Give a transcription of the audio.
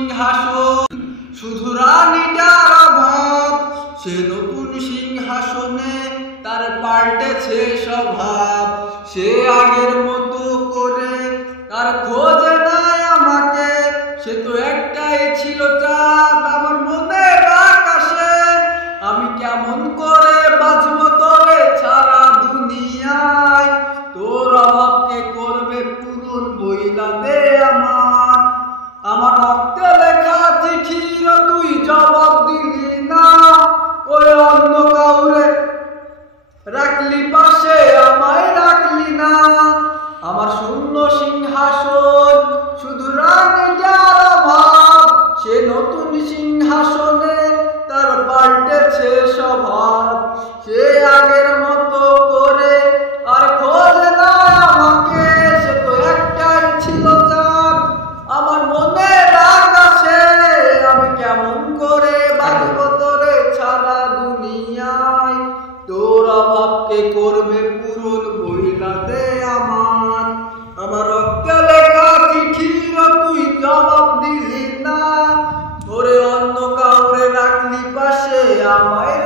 সিংহাসন, শুধু রানীটার অভাব। সে নতুন সিংহাসনে তার পাল্টেছে স্বভাব। সে আগের মতো করে তার খোঁজে নাই আমাকে। সে তো একটাই ছিল চাঁদ আমার মনের আকাশে। আমি কেমন করে বাঁচবো তোরে ছাড়া দুনিয়ায়? তোর অভাবকে করবে পূরণ বইলা দে আমার। আমার রক্তে লেখা চিঠির তুই জবাব দিলি না। ওই অন্য কাউরে রাখলি পাশে, আমায় রাখলি না। আমার শূন্য সিংহাসন, শুধু রানীটার অভাব। সে নতুন সিংহাসনে তার পাল্টেছে স্বভাব। সে আগের মতো করে আর খোঁজে না আমাকে। সে তো একটাই ছিল চাঁদ আমার মনের আকাশে। আমি কেমন করে বাঁচবো তোরে ছাড়া দুনিয়ায়? তোর অভাবকে করবে পূরণ বইলা দে আমার। আমার রক্তে লেখা চিঠির তুই জবাব দিলি না। ওরে অন্য কাউরে রাখলি পাশে, আমায়